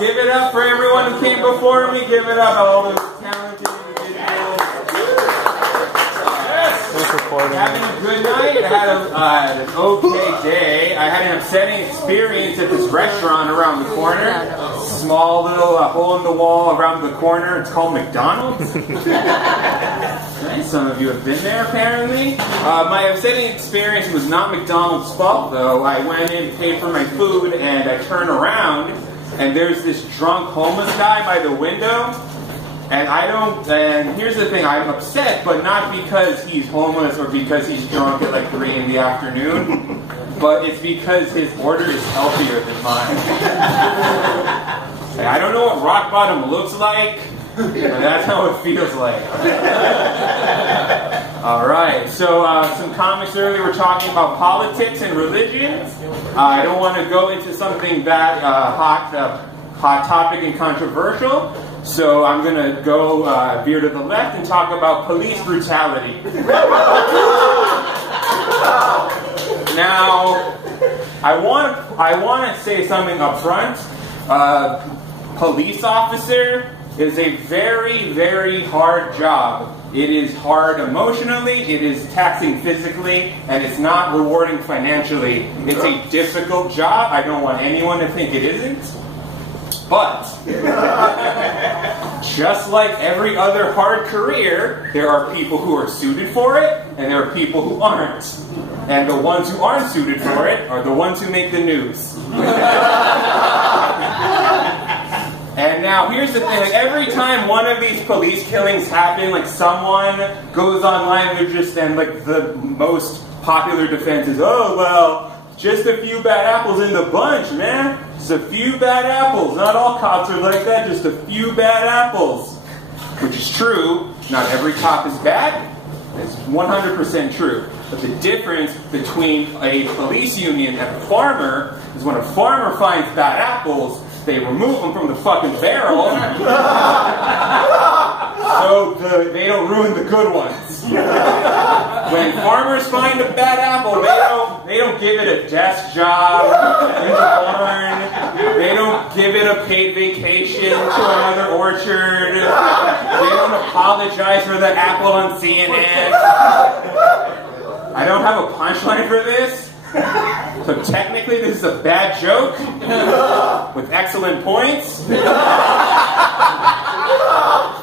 Give it up for everyone who came before me. Give it up, all those talented individuals. Having a good night. I had an okay day. I had an upsetting experience at this restaurant around the corner. Small little hole in the wall around the corner. It's called McDonald's. Some of you have been there, apparently. My upsetting experience was not McDonald's fault, though. I went in, paid for my food, and I turned around, and there's this drunk homeless guy by the window. And here's the thing, I'm upset, but not because he's homeless or because he's drunk at like 3 in the afternoon, but it's because his order is healthier than mine. I don't know what rock bottom looks like, but that's how it feels like. Alright, so some comments earlier were talking about politics and religion. I don't want to go into something that hot topic and controversial. So I'm going to go veer to the left and talk about police brutality. Now, I want to say something up front. Police officer is a very, very hard job. It is hard emotionally, it is taxing physically, and it's not rewarding financially. It's a difficult job. I don't want anyone to think it isn't. But, just like every other hard career, there are people who are suited for it, and there are people who aren't. And the ones who aren't suited for it are the ones who make the news. And now, here's the thing, like every time one of these police killings happen, like someone goes online and like the most popular defense is, oh, well, just a few bad apples in the bunch, man. Just a few bad apples. Not all cops are like that, just a few bad apples. Which is true. Not every cop is bad. It's 100% true. But the difference between a police union and a farmer is when a farmer finds bad apples, they remove them from the fucking barrel so they don't ruin the good ones. When farmers find a bad apple, they don't give it a desk job in the barn. They don't give it a paid vacation to another orchard. They don't apologize for the apple on CNN. I don't have a punchline for this. So technically this is a bad joke with excellent points.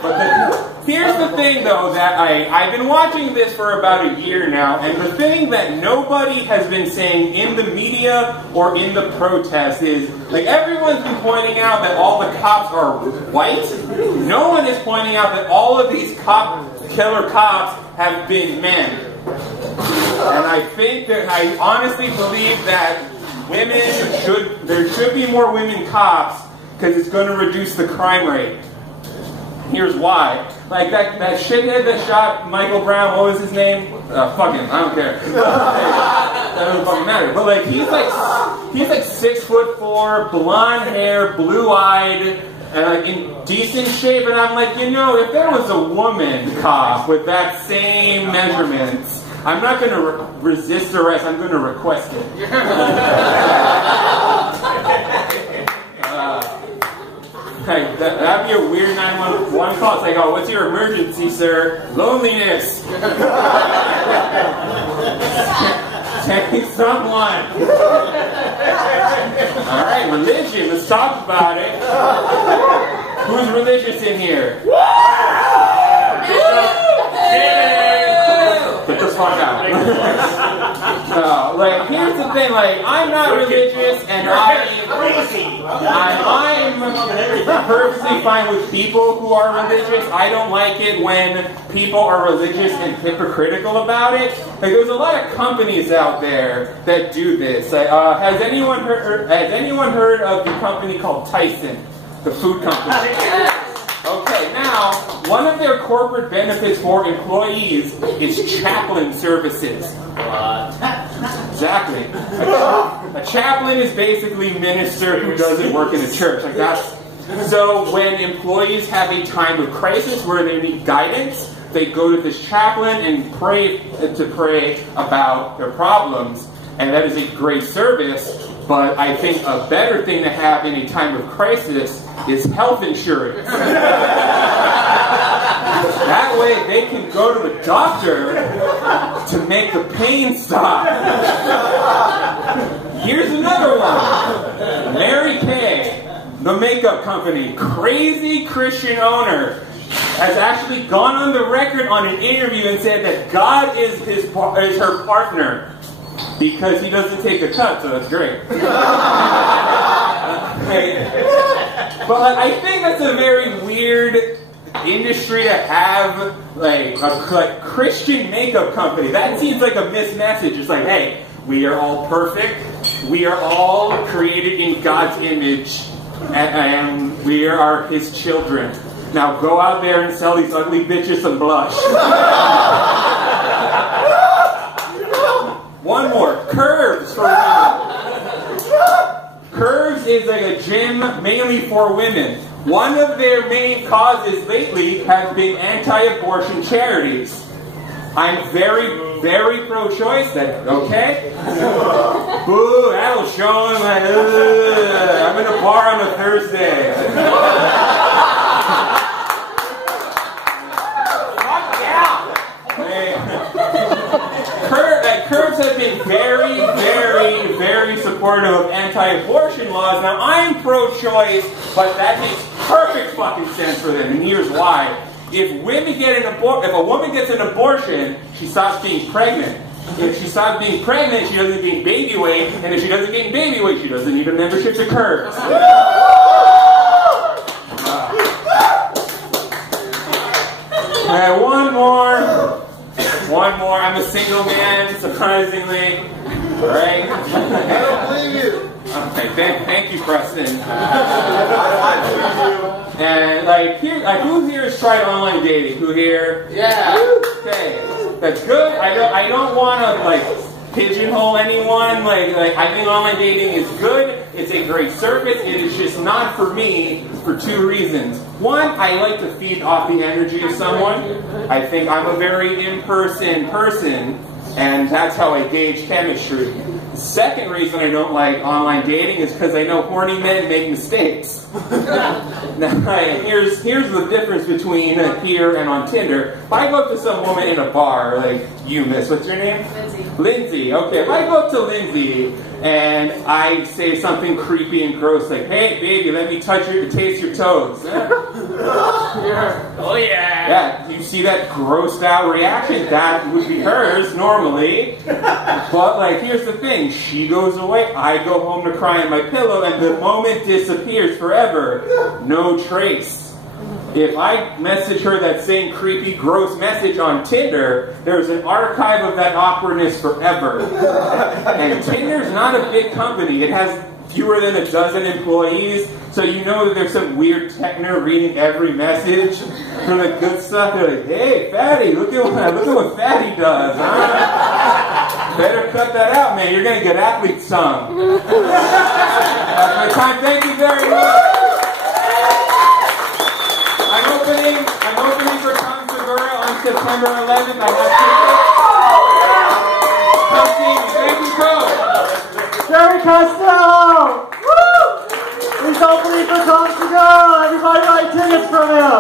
But here's the thing though, that I've been watching this for about a year now, and the thing that nobody has been saying in the media or in the protest is, like everyone's been pointing out that all the cops are white. No one is pointing out that all of these killer cops have been men. And I think that, I honestly believe that there should be more women cops, because it's going to reduce the crime rate. Here's why. Like that shithead that shot Michael Brown, what was his name? Fuck him, I don't care. That doesn't fucking matter. But like, he's like 6'4", blonde hair, blue-eyed, and like in decent shape, and I'm like, you know, if there was a woman cop with that same measurements, I'm not going to resist arrest, I'm going to request it. That'd be a weird 911 call. It's like, oh, what's your emergency, sir? Loneliness. Take someone. Alright, religion, let's talk about it. Who's religious in here? Get the fuck out. Like, here's the thing, like, I'm not religious, and I'm perfectly fine with people who are religious. I don't like it when people are religious and hypocritical about it. Like, there's a lot of companies out there that do this. Like, has anyone heard of the company called Tyson, the food company? Okay, now, one of their corporate benefits for employees is chaplain services. Exactly. A chaplain is basically a minister who doesn't work in a church. Like that's, so when employees have a time of crisis where they need guidance, they go to this chaplain and pray about their problems. And that is a great service. But I think a better thing to have in a time of crisis is health insurance. That way they can go to the doctor to make the pain stop. Here's another one. Mary Kay, the makeup company, crazy Christian owner, has actually gone on the record on an interview and said that God is her partner because he doesn't take a cut, so that's great. But I think that's a very weird industry to have, like a Christian makeup company. That seems like a missed message. It's like, hey, we are all perfect. We are all created in God's image, and we are His children. Now go out there and sell these ugly bitches some blush. One more. Curves for women. Curves is like a gym mainly for women. One of their main causes lately has been anti-abortion charities. I'm very, very pro-choice. Okay? Boo, that'll show them that I'm in a bar on a Thursday. Curves have been very, very, very supportive of anti-abortion laws. Now, I'm pro-choice, but that makes perfect fucking sense for them, and here's why. If women get if a woman gets an abortion, she stops being pregnant. If she stops being pregnant, she doesn't gain baby weight, and if she doesn't gain baby weight, she doesn't need a membership to Curves. One more. I'm a single man, surprisingly. Right? I don't believe you. Okay, thank you, Preston. And who here has tried online dating? Who here? Yeah. Okay, that's good. I don't want to pigeonhole anyone. I think online dating is good. It's a great service. It is just not for me for two reasons. One, I like to feed off the energy of someone. I think I'm a very in-person person, and that's how I gauge chemistry. The second reason I don't like online dating is because I know horny men make mistakes. Now, here's the difference between here and on Tinder. If I go up to some woman in a bar, like you, miss, what's your name? Lindsay. Lindsay. Okay, if I go up to Lindsay and I say something creepy and gross, like, "Hey, baby, let me taste your toes." Oh yeah. Yeah, you see that grossed out reaction? That would be hers normally. But here's the thing: she goes away, I go home to cry on my pillow, and the moment disappears forever. No trace. If I message her that same creepy, gross message on Tinder, there's an archive of that awkwardness forever. And Tinder's not a big company. It has fewer than a dozen employees, so you know that there's some weird techno reading every message for the good stuff. They're like, "Hey, Fatty, look at what Fatty does, huh? Better cut that out, man. You're gonna get athlete song." That's my time. Thank you very much. I'm opening for Tom Segura on September 11th. I have tickets. Come see me. Thank you, bro. Jerry Castillo! Woo! He's opening for Tom Segura! Everybody buy tickets from him!